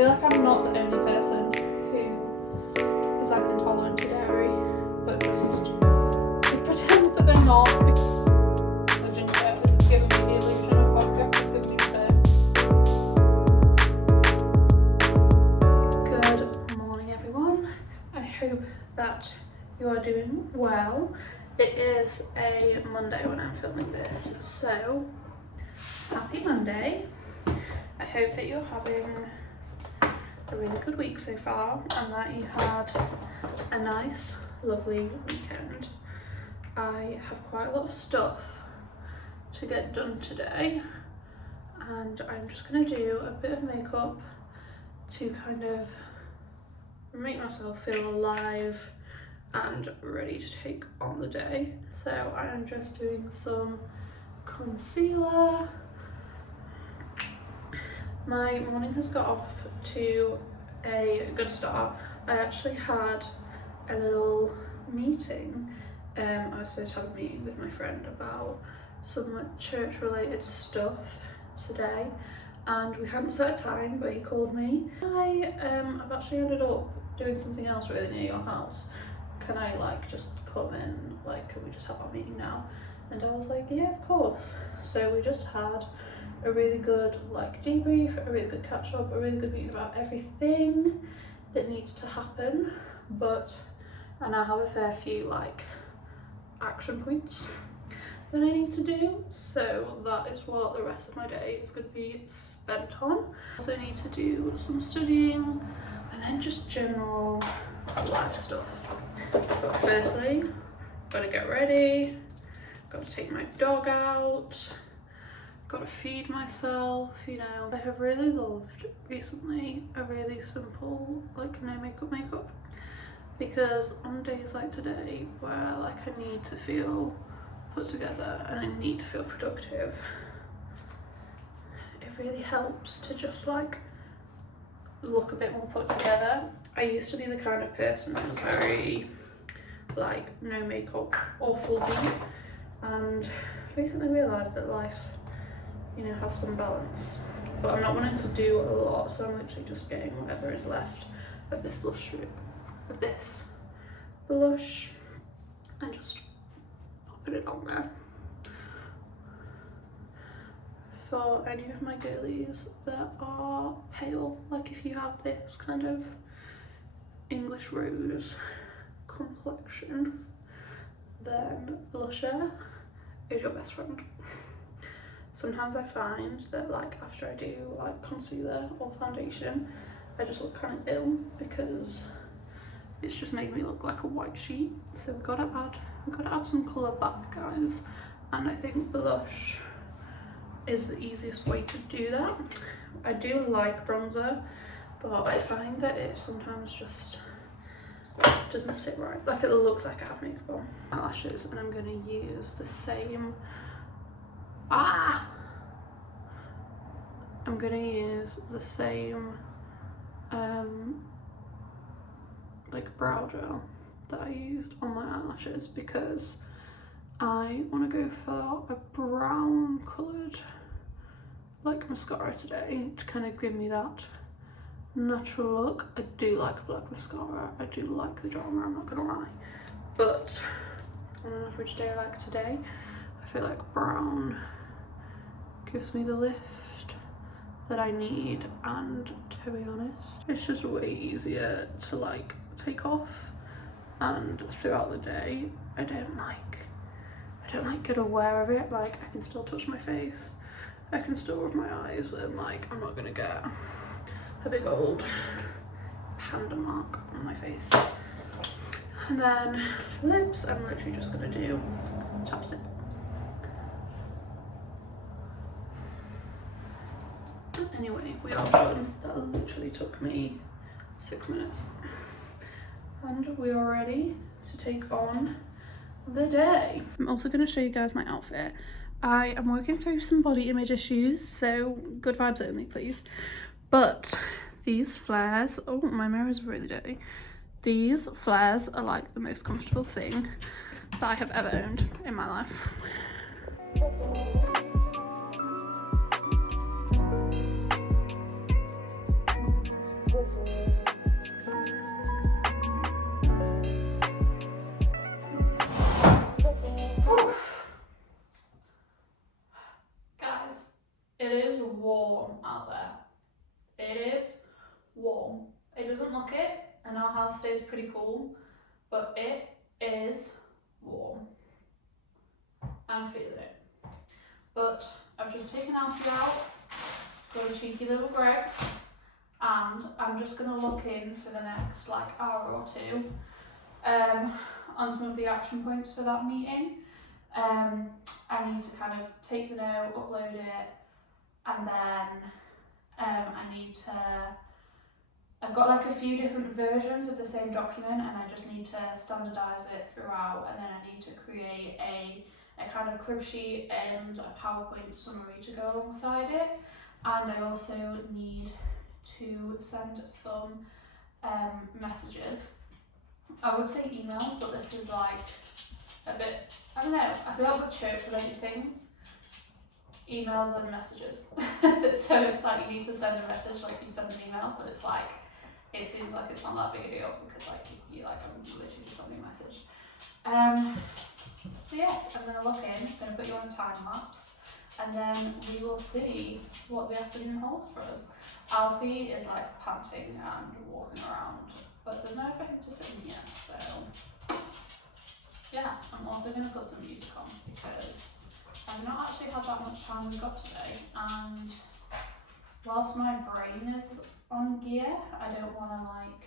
feel like I'm not the only person who is like intolerant to dairy, but just it pretends that they're not. The ginger is giving me the illusion of vodka. It's giving me the Good morning, everyone. I hope that you are doing well. It is a Monday when I'm filming this, so happy Monday. I hope that you're having a really good week so far and that you had a nice, lovely weekend. I have quite a lot of stuff to get done today, and I'm just going to do a bit of makeup to kind of make myself feel alive and ready to take on the day. So I am just doing some concealer. My morning has got off to a good start. I actually had a little meeting. I was supposed to have a meeting with my friend about some church related stuff today, and we hadn't set a time, but he called me. I've actually ended up doing something else really near your house. Can I like just come in, like can we just have our meeting now? And I was like, yeah, of course. So we just had a really good like debrief, a really good catch up, a really good meeting about everything that needs to happen. But I now have a fair few like action points that I need to do, so that is what the rest of my day is going to be spent on. Also need to do some studying and then just general life stuff. But firstly, gotta get ready, gotta take my dog out, gotta feed myself, you know. I have really loved recently a really simple like no makeup, because on days like today where like I need to feel put together and I need to feel productive, it really helps to just like look a bit more put together. I used to be the kind of person that was very like no makeup or full deep, and recently realised that life, you know, has some balance. But I'm not wanting to do a lot, so I'm literally just getting whatever is left of this blush strip, of this blush, and just popping it on there. For any of my girlies that are pale, like if you have this kind of English rose complexion, then blusher is your best friend. Sometimes I find that like after I do like concealer or foundation, I just look kind of ill because it's just made me look like a white sheet. So we've got to add some colour back, guys, and I think blush is the easiest way to do that. I do like bronzer, but I find that it sometimes just doesn't sit right. Like it looks like I have makeup on. Eyelashes, and I'm going to use the same I'm gonna use the same like brow gel that I used on my eyelashes, because I want to go for a brown coloured like mascara today to kind of give me that natural look. I do like black mascara, I do like the drama, I'm not gonna lie, but on an average day like today, I feel like brown gives me the lift that I need, and to be honest, it's just way easier to like take off, and throughout the day I don't like get aware of it. Like I can still touch my face, I can still rub my eyes, and like I'm not gonna get a big old panda mark on my face. And then for lips, I'm literally just gonna do chapstick. Anyway, we are done. That literally took me 6 minutes. And we are ready to take on the day. I'm also going to show you guys my outfit. I am working through some body image issues, so good vibes only, please. But these flares, oh, my mirror is really dirty. These flares are like the most comfortable thing that I have ever owned in my life. it is warm out there. It is warm. It doesn't look it, and our house stays pretty cool, but it is warm. I'm feeling it. But I've just taken Alfie out, got a cheeky little Greg's, and I'm just going to look in for the next like hour or two on some of the action points for that meeting. I need to kind of take the note, upload it, and then I've got like a few different versions of the same document, and I just need to standardise it throughout, and then I need to create a kind of crib sheet and a PowerPoint summary to go alongside it. And I also need to send some messages. I would say emails, but this is like a bit, I don't know, I feel like with church related things, emails and messages. So it's like you need to send a message like you send an email, but it's like, it seems like it's not that big a deal because like you like, I'm literally just sending a message. So yes, I'm going to look in, I'm going to put you on a time lapse, and then we will see what the afternoon holds for us. Alfie is like panting and walking around, but there's nowhere for him to sit in yet, so yeah. I'm also going to put some music on because I've not actually had that much time we've got today, and whilst my brain is on gear, I don't want to like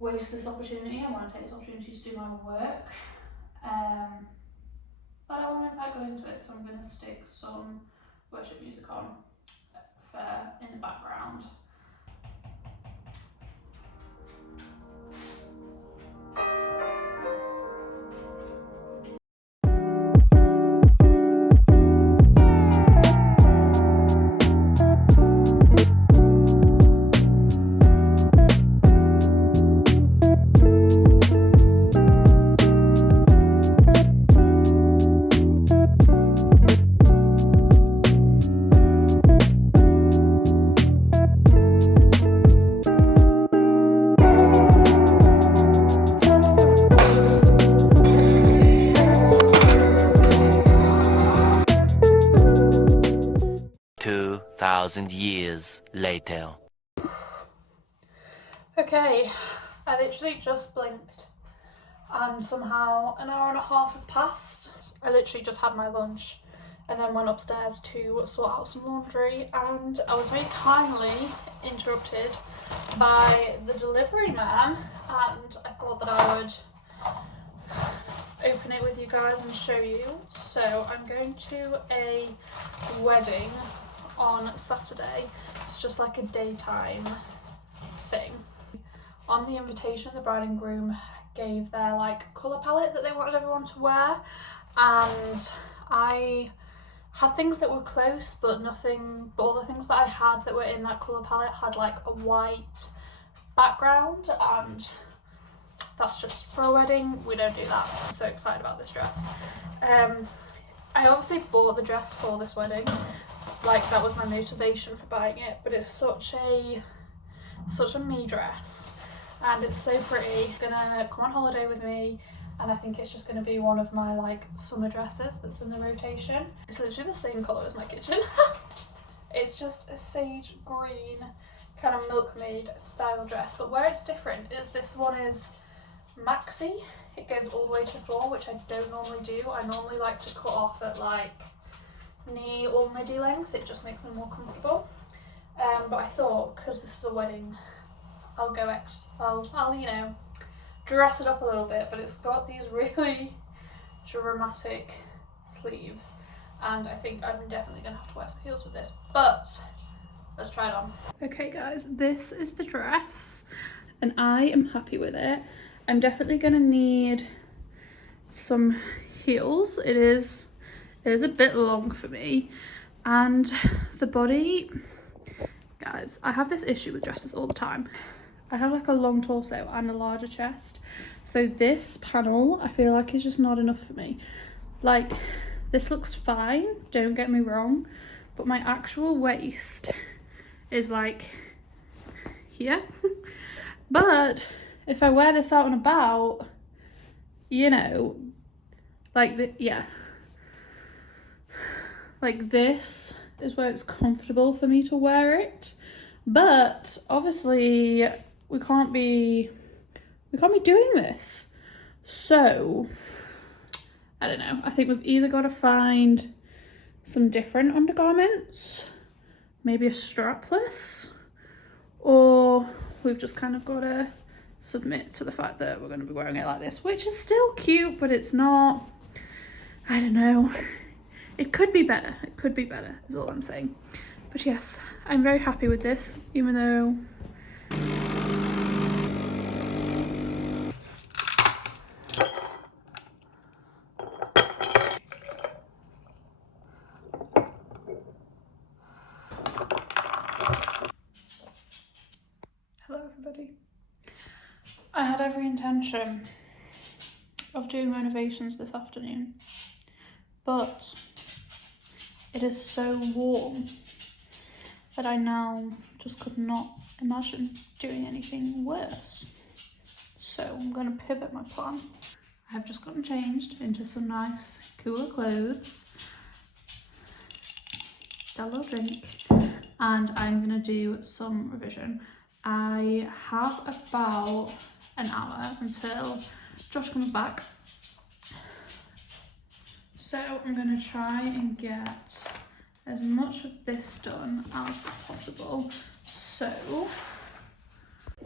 waste this opportunity. I want to take this opportunity to do my work, but I want to invite God into it, so I'm going to stick some worship music on in the background. 2,000 years later. Okay, I literally just blinked and somehow an hour and a half has passed. I literally just had my lunch and then went upstairs to sort out some laundry, and I was very kindly interrupted by the delivery man, and I thought that I would open it with you guys and show you. So I'm going to a wedding on Saturday. It's just like a daytime thing. On the invitation, the bride and groom gave their like colour palette that they wanted everyone to wear, and I had things that were close, but all the things that I had that were in that colour palette had like a white background, and that's just for a wedding, we don't do that. I'm so excited about this dress. I obviously bought the dress for this wedding, like that was my motivation for buying it, but it's such a me dress and it's so pretty. Gonna come on holiday with me, and I think it's just going to be one of my like summer dresses that's in the rotation. It's literally the same colour as my kitchen. It's just a sage green kind of milkmaid style dress, but where it's different is this one is maxi. It goes all the way to the floor, which I don't normally do. I normally like to cut off at like knee or midi length. It just makes me more comfortable. But I thought, because this is a wedding, I'll you know, dress it up a little bit, but it's got these really dramatic sleeves, and I think I'm definitely gonna have to wear some heels with this, but let's try it on. Okay guys, this is the dress and I am happy with it. I'm definitely gonna need some heels. It is a bit long for me, and the body, guys, I have this issue with dresses all the time. I have like a long torso and a larger chest, so this panel I feel like is just not enough for me. Like, this looks fine, don't get me wrong, but my actual waist is like here. But if I wear this out and about, you know, like yeah, Like this is where it's comfortable for me to wear it, but obviously we can't be doing this. So I don't know. I think we've either got to find some different undergarments, maybe a strapless, or we've just kind of got to submit to the fact that we're going to be wearing it like this, which is still cute, but it's not, I don't know. It could be better. It could be better is all I'm saying. But yes, I'm very happy with this, even though hello everybody. I had every intention of doing renovations this afternoon, but it is so warm that I now just could not imagine doing anything worse. So I'm going to pivot my plan. I have just gotten changed into some nice cooler clothes, got a little drink, and I'm going to do some revision. I have about an hour until Josh comes back, so I'm going to try and get as much of this done as possible. So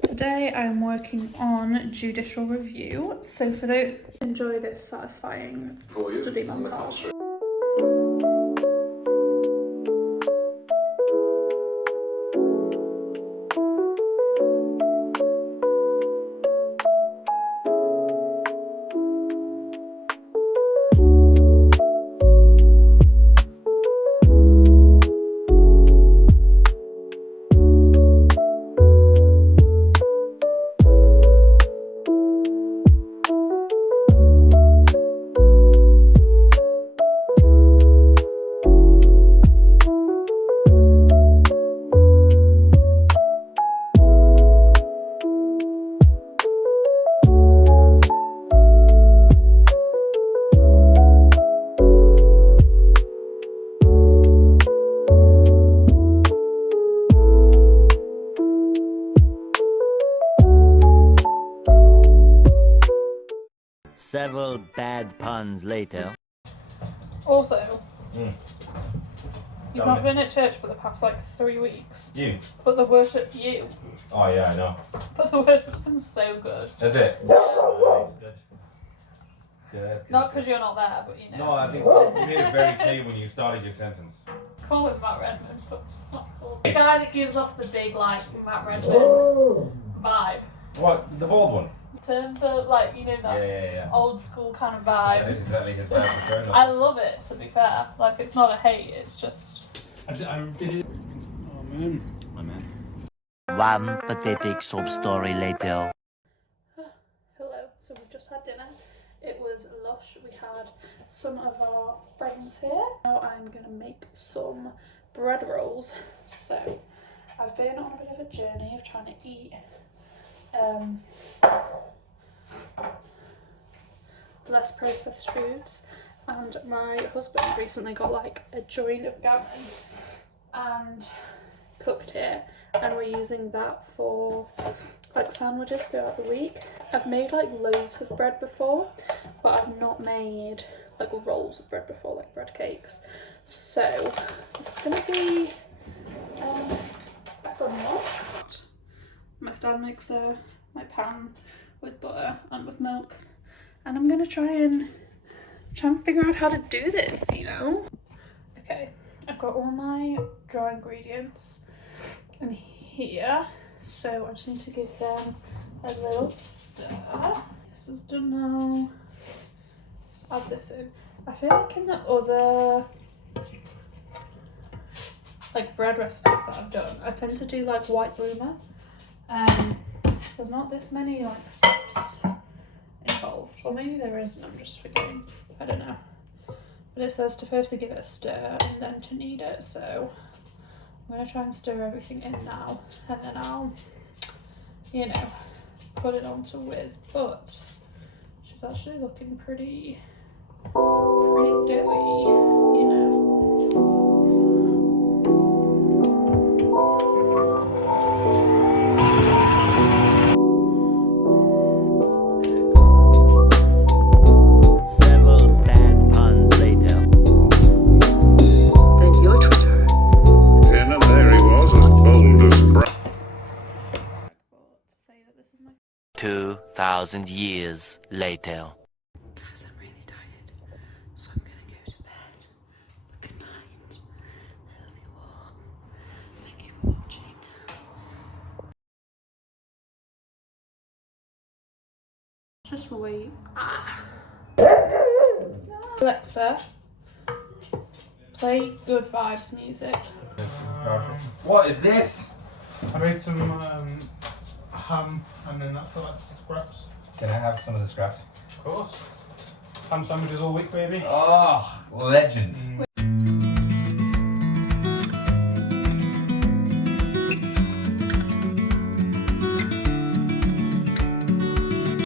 today I'm working on judicial review, so for the enjoy this satisfying study montage. Several bad puns later. Also, you've Tell not me. been at church for the past like 3 weeks. You? But the worship, you. Oh yeah, I know. But the worship's been so good. Is it? Yeah. Nice, good. Good. Not because you're not there, but you know. No, I think you made it very clear when you started your sentence. Call him Matt Redmond, but it's not cool. The guy that gives off the big like Matt Redmond vibe. What? The bald one? Turn the like, you know, that Yeah. old school kind of That vibe. is exactly his vibe for sure. I love it, to be fair. Like, it's not a hate, it's just. I did it. Oh man. My man. One pathetic sob story later. Hello, so we've just had dinner. It was lush. We had some of our friends here. Now I'm gonna make some bread rolls. So I've been on a bit of a journey of trying to eat less processed foods, and my husband recently got like a joint of gammon and cooked it, and we're using that for like sandwiches throughout the week. I've made like loaves of bread before, but I've not made like rolls of bread before, like bread cakes. So it's gonna be back on that. My stand mixer, my pan with butter and with milk, and I'm gonna try and figure out how to do this, you know. Okay, I've got all my dry ingredients in here, so I just need to give them a little stir. This is done now. Just add this in. I feel like in the other like bread recipes that I've done, I tend to do like white bloomer. There's not this many like steps involved, or maybe there is and I'm just forgetting. I don't know. But it says to firstly give it a stir and then to knead it, so I'm gonna try and stir everything in now, and then I'll, you know, put it onto Wiz. But she's actually looking pretty doughy, you know. 2,000 years later. Guys, I'm really tired, so I'm gonna go to bed. Good night. I love you all. Thank you for watching. Just wait. Alexa, play Good Vibes music. What is this? I made some ham and then that's for like scraps. Can I have some of the scraps? Of course. Ham sandwiches all week, baby. Oh, legend.